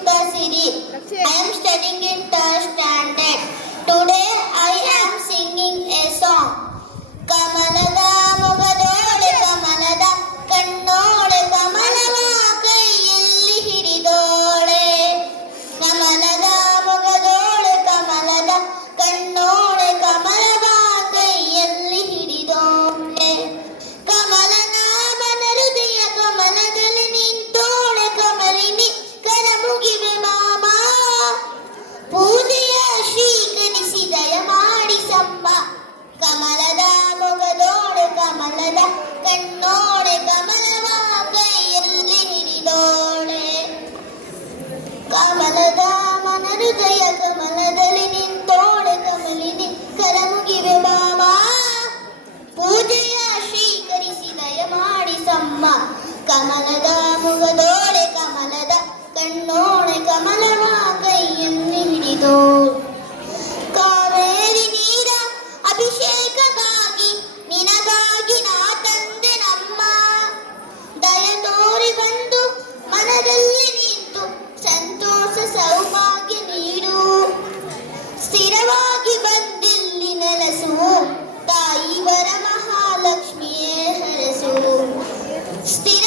Sukta Siri. I am studying in third standard. Today I am singing a song. ಕಮಲದ ಮೊಗದೋಳೆ ಕಮಲದ ಕಣ್ಣೋಳೆ ಕಮಲವ ಕೈಯಲ್ಲಿ ಹಿಡಿದೋಳೆ. ಕಮಲದ ಮೊಗದೋಳೆ ಕಮಲದ ಕಣ್ಣೋಳೆ ಕಮಲವ ಕೈಯಲ್ಲಿ ಹಿಡಿದೋಳೆ. ಕಮಲನ ಮನ ಹೃದಯ ಕಮಲದಲ್ಲಿ ನಿಂತೋಳೆ ಕಮಲಿನಿ ಕರ ಮುಗಿವೆ ಮಾಮ. ಪೂಜೆಯ ಶ್ರೀಕರಿಸಿ ದಯ ಮಾಡಿಸಮ್ಮ. ಕಮಲದ ಮೊಗದೋಳೆ ಕಮಲದ ಕಣ್ಣೋಳೆ ಕಮಲವ ಕೈಯಲ್ಲಿ ಹಿಡಿದೋಳೆ. ಕಮಲದ ಮನ ಹೃದಯ ಕಮಲದಲ್ಲಿ ನಿಂತೋಳೆ ಕಮಲಿನಿ ಕರ ಮುಗಿವೆ ಬಾಮ. ಪೂಜೆಯ ಶ್ರೀಕರಿಸಿ ದಯ ಮಾಡಿಸಮ್ಮ. ಕಮಲದ ಮೊಗದೋಳೆ ಕಮಲದ ಕಣ್ಣೋಳೆ ಕಮಲವ ಕೈಯಲ್ಲಿ ಹಿಡಿದೋಳೆ. ಕಾವೇರಿ ನೀರ ಅಭಿಷೇಕಕ್ಕಾಗಿ ನಿನಗಾಗಿ ನಾ ತಂದೆ ನಮ್ಮ. ದಯ ತೋರಿ ಬಂದು ಮನದಲ್ಲಿ ನಿಂತು ಸಂತೋಷ ಸೌಭಾಗ್ಯ ನೀಡು. ಸ್ಥಿರವಾಗಿ ಬಂದಿಲ್ಲಿ ನೆಲೆಸು ತಾಯಿ ವರ ಮಹಾಲಕ್ಷ್ಮಿಯೇ ಹರಸು. ಸ್ಥಿರ